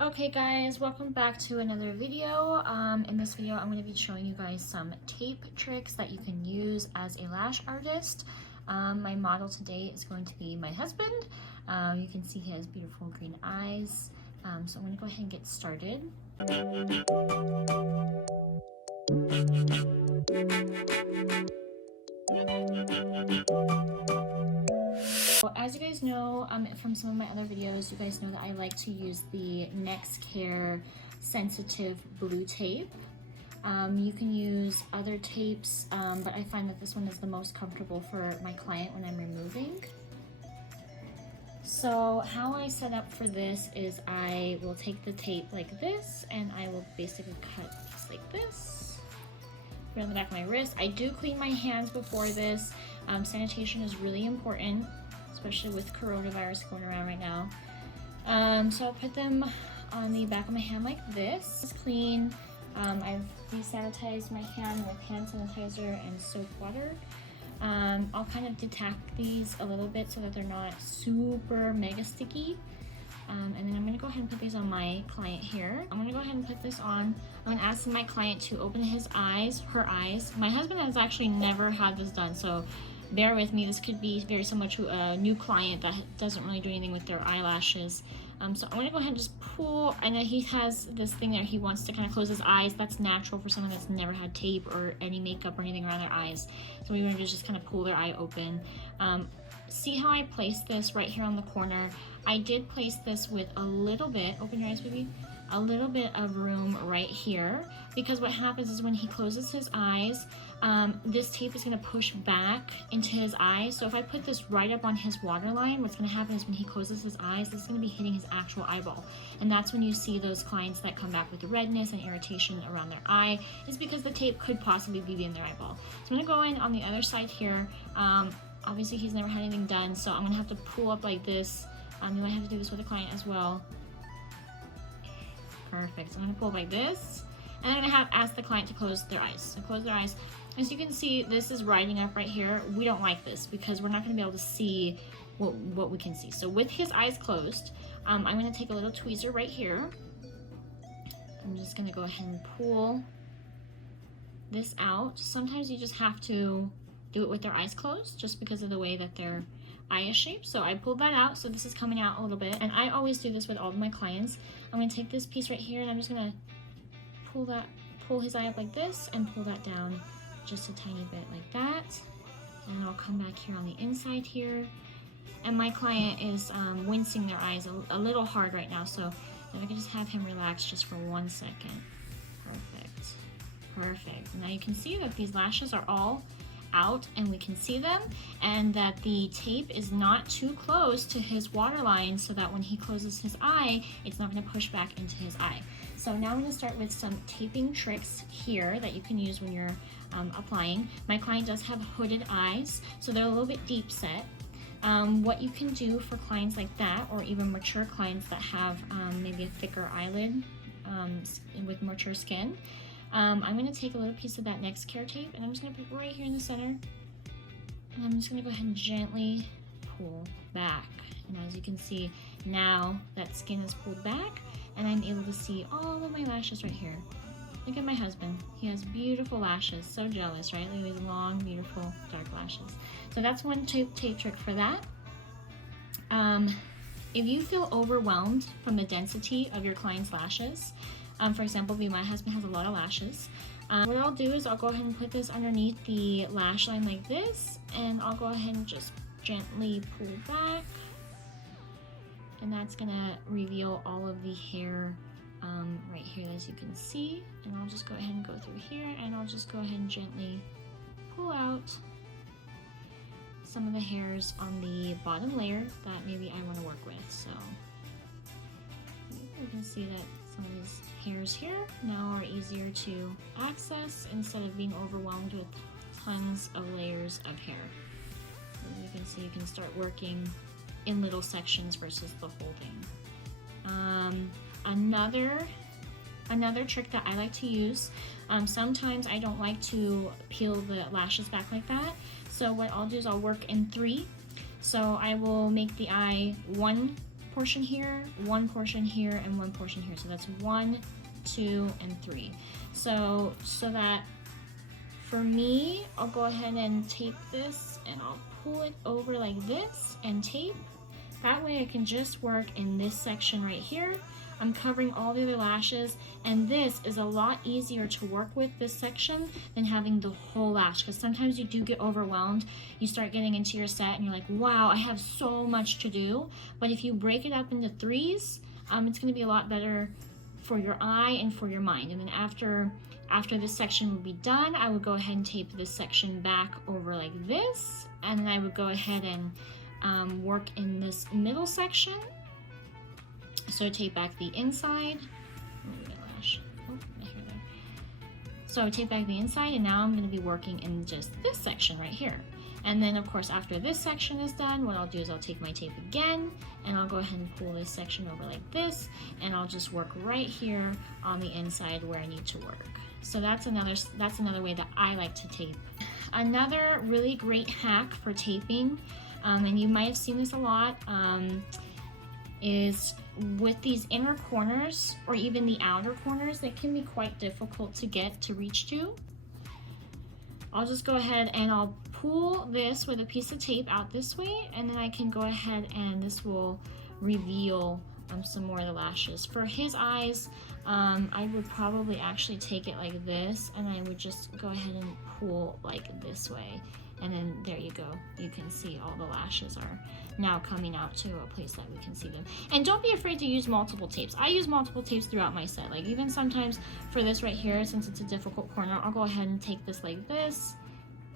Okay guys, welcome back to another video. In this video I'm going to be showing you guys some tape tricks that you can use as a lash artist. My model today is going to be my husband. You can see he has beautiful green eyes. So I'm going to go ahead and get started. Well, as you guys know from some of my other videos, you guys know that I like to use the Nexcare sensitive blue tape. You can use other tapes, but I find that this one is the most comfortable for my client when I'm removing. So how I set up for this is I will take the tape like this and I will basically cut just like this. Put it on the back of my wrist. I do clean my hands before this. Sanitation is really important, especially with coronavirus going around right now. So I'll put them on the back of my hand like this. It's clean. I've desanitized my hand with hand sanitizer and soap water. I'll kind of detach these a little bit so that they're not super mega sticky. And then I'm going to go ahead and put these on my client here. I'm going to go ahead and put this on. I'm going to ask my client to open his eyes, her eyes. My husband has actually never had this done, so bear with me. This could be very similar to a new client that doesn't really do anything with their eyelashes. So I'm going to go ahead and just pull. I know he has this thing there. He wants to kind of close his eyes. That's natural for someone that's never had tape or any makeup or anything around their eyes. So we want to just kind of pull their eye open. See how I placed this right here on the corner? I did place this with a little bit, open your eyes baby, a little bit of room right here, because what happens is when he closes his eyes, this tape is going to push back into his eye. So if I put this right up on his waterline, what's going to happen is when he closes his eyes, this is going to be hitting his actual eyeball. And that's when you see those clients that come back with redness and irritation around their eye, is because the tape could possibly be in their eyeball. So I'm going to go in on the other side here. Obviously he's never had anything done, so I'm going to have to pull up like this. You might have to do this with a client as well. Perfect. So I'm going to pull like this, and I'm going to ask the client to close their eyes. So close their eyes. As you can see, this is riding up right here. We don't like this because we're not going to be able to see what we can see. So with his eyes closed, I'm going to take a little tweezer right here. I'm just going to go ahead and pull this out. Sometimes you just have to do it with their eyes closed just because of the way that their eye is shaped. So I pulled that out, so this is coming out a little bit, and I always do this with all of my clients. I'm going to take this piece right here and I'm just going to pull his eye up like this and pull that down just a tiny bit like that, and I'll come back here on the inside here. And my client is wincing their eyes a little hard right now, so if I can just have him relax just for 1 second. Perfect. Now you can see that these lashes are all out and we can see them, and that the tape is not too close to his waterline so that when he closes his eye, it's not going to push back into his eye. So now I'm going to start with some taping tricks here that you can use when you're applying. My client does have hooded eyes, so they're a little bit deep set. What you can do for clients like that, or even mature clients that have maybe a thicker eyelid with mature skin, I'm going to take a little piece of that Nexcare tape and I'm just going to put it right here in the center, and I'm just going to go ahead and gently pull back. And as you can see, now that skin is pulled back and I'm able to see all of my lashes right here. Look at my husband. He has beautiful lashes. So jealous, right? Look at these long, beautiful, dark lashes. So that's one tape trick for that. If you feel overwhelmed from the density of your client's lashes, for example, my husband has a lot of lashes. What I'll do is I'll go ahead and put this underneath the lash line like this, and I'll go ahead and just gently pull back, and that's gonna reveal all of the hair right here, as you can see. And I'll just go ahead and go through here, and I'll just go ahead and gently pull out some of the hairs on the bottom layer that maybe I want to work with. So you can see that some of these hairs here now are easier to access instead of being overwhelmed with tons of layers of hair. As you can see, you can start working in little sections versus the whole thing. Another trick that I like to use, sometimes I don't like to peel the lashes back like that, so what I'll do is I'll work in 3. So I will make the eye 1 portion here, one portion here, and one portion here. So that's 1, 2, and 3. So that for me, I'll go ahead and tape this and I'll pull it over like this and tape. That way I can just work in this section right here. I'm covering all the other lashes, and this is a lot easier to work with, this section, than having the whole lash, because sometimes you do get overwhelmed. You start getting into your set and you're like, wow, I have so much to do. But if you break it up into 3s, it's going to be a lot better for your eye and for your mind. And then after this section would be done, I would go ahead and tape this section back over like this, and then I would go ahead and work in this middle section. So tape back the inside. So I tape back the inside, and now I'm going to be working in just this section right here. And then of course after this section is done, what I'll do is I'll take my tape again and I'll go ahead and pull this section over like this, and I'll just work right here on the inside where I need to work. So that's another way that I like to tape. Another really great hack for taping, and you might have seen this a lot, is with these inner corners or even the outer corners, they can be quite difficult to get to reach to. I'll just go ahead and I'll pull this with a piece of tape out this way, and then I can go ahead and this will reveal some more of the lashes. For his eyes, I would probably actually take it like this, and I would just go ahead and pull like this way. And then there you go. You can see all the lashes are now coming out to a place that we can see them. And don't be afraid to use multiple tapes. I use multiple tapes throughout my set. Like even sometimes for this right here, since it's a difficult corner, I'll go ahead and take this like this,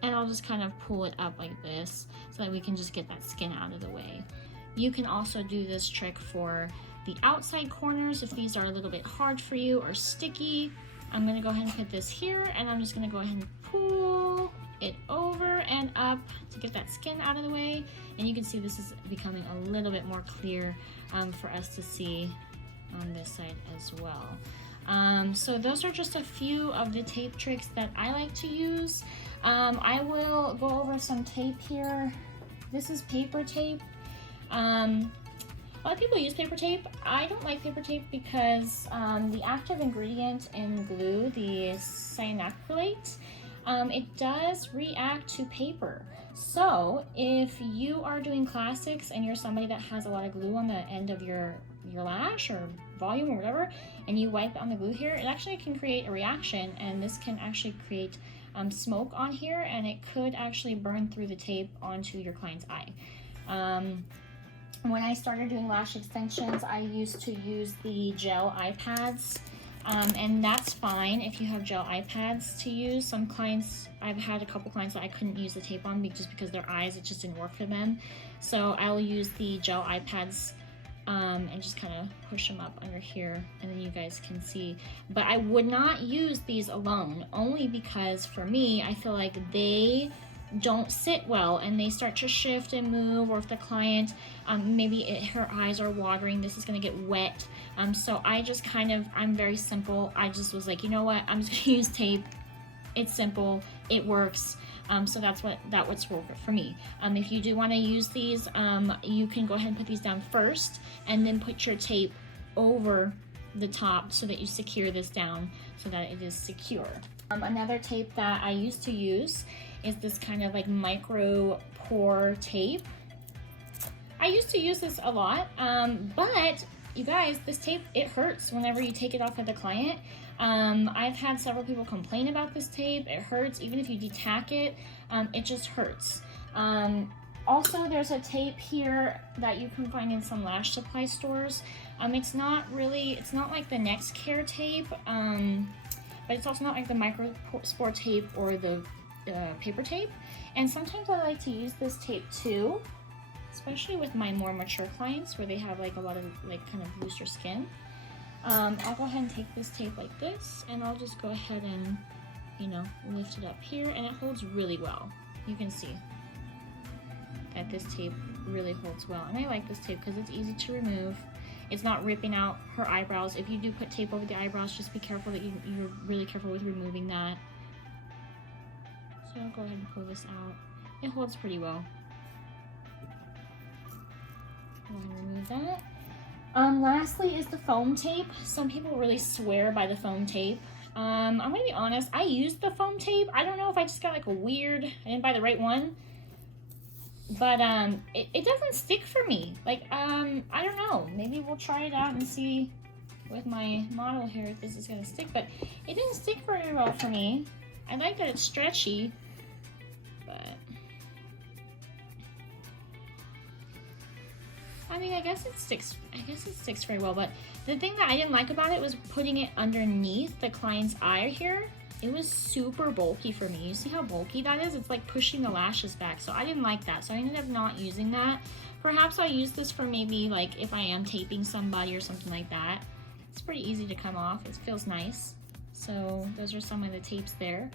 and I'll just kind of pull it up like this so that we can just get that skin out of the way. You can also do this trick for the outside corners if these are a little bit hard for you or sticky. I'm gonna go ahead and put this here, and I'm just gonna go ahead and pull it over and up to get that skin out of the way. And you can see this is becoming a little bit more clear for us to see on this side as well. So those are just a few of the tape tricks that I like to use. I will go over some tape here. This is paper tape. A lot of people use paper tape. I don't like paper tape because the active ingredient in glue, the cyanacrylate, it does react to paper. So if you are doing classics and you're somebody that has a lot of glue on the end of your lash or volume or whatever, and you wipe on the glue here, it actually can create a reaction, and this can actually create smoke on here, and it could actually burn through the tape onto your client's eye. When I started doing lash extensions, I used to use the gel eye pads. And that's fine if you have gel eye pads to use. Some clients, I've had a couple clients that I couldn't use the tape on just because their eyes, it just didn't work for them. So I'll use the gel eye pads and just kind of push them up under here, and then you guys can see. But I would not use these alone, only because for me, I feel like they don't sit well and they start to shift and move, or if the client maybe her eyes are watering, this is going to get wet. So I just I'm very simple. I just was like, you know what, I'm just going to use tape. It's simple, it works. So that's what's worked for me. If you do want to use these, you can go ahead and put these down first and then put your tape over the top so that you secure this down so that it is secure. Another tape that I used to use is this kind of like micro pour tape. I used to use this a lot, but you guys, this tape, it hurts whenever you take it off of the client. I've had several people complain about this tape. It hurts, even if you detack it, it just hurts. Also, there's a tape here that you can find in some lash supply stores. It's not like the Nexcare tape, but it's also not like the micro sport tape or the paper tape. And sometimes I like to use this tape too, especially with my more mature clients where they have like a lot of like kind of looser skin. I'll go ahead and take this tape like this, and I'll just go ahead and, you know, lift it up here, and it holds really well. You can see that this tape really holds well, and I like this tape because it's easy to remove. It's not ripping out her eyebrows. If you do put tape over the eyebrows, just be careful that you're really careful with removing that. So I'll go ahead and pull this out. It holds pretty well. I'm going to remove that. Lastly is the foam tape. Some people really swear by the foam tape. I'm gonna be honest, I used the foam tape. I don't know if I just got like a weird, I didn't buy the right one. But it doesn't stick for me. Like, I don't know. Maybe we'll try it out and see with my model here if this is gonna stick. But it didn't stick very well for me. I like that it's stretchy, but I mean, I guess it sticks very well. But the thing that I didn't like about it was putting it underneath the client's eye here. It was super bulky for me. You see how bulky that is? It's like pushing the lashes back. So I didn't like that. So I ended up not using that. Perhaps I'll use this for maybe like if I am taping somebody or something like that. It's pretty easy to come off. It feels nice. So those are some of the tapes there.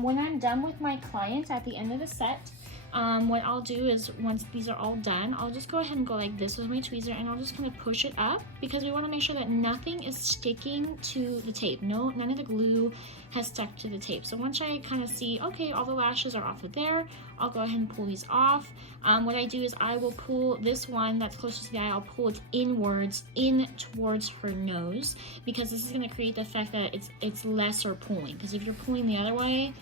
When I'm done with my client at the end of the set, what I'll do is once these are all done, I'll just go ahead and go like this with my tweezer, and I'll just kind of push it up because we want to make sure that nothing is sticking to the tape. None of the glue has stuck to the tape. So once I kind of see, okay, all the lashes are off of there, I'll go ahead and pull these off. What I do is I will pull this one that's closest to the eye, I'll pull it inwards, in towards her nose, because this is going to create the effect that it's lesser pulling. Because if you're pulling the other way,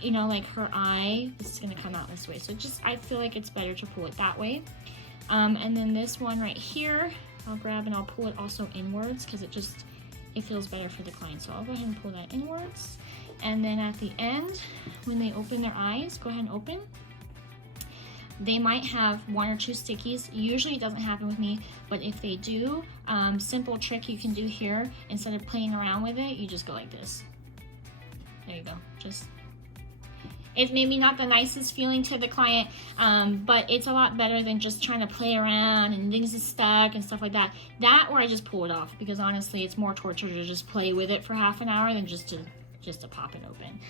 you know, like her eye, this is going to come out this way. So just, I feel like it's better to pull it that way. And then this one right here, I'll grab and I'll pull it also inwards because it feels better for the client. So I'll go ahead and pull that inwards. And then at the end, when they open their eyes, go ahead and open. They might have 1 or 2 stickies. Usually it doesn't happen with me, but if they do, simple trick you can do here, instead of playing around with it, you just go like this. There you go. It's maybe not the nicest feeling to the client, but it's a lot better than just trying to play around and things are stuck and stuff like that. That, or I just pull it off, because honestly, it's more torture to just play with it for half an hour than just to pop it open.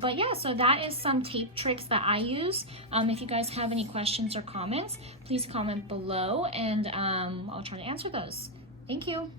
But yeah, so that is some tape tricks that I use. If you guys have any questions or comments, please comment below, and I'll try to answer those. Thank you.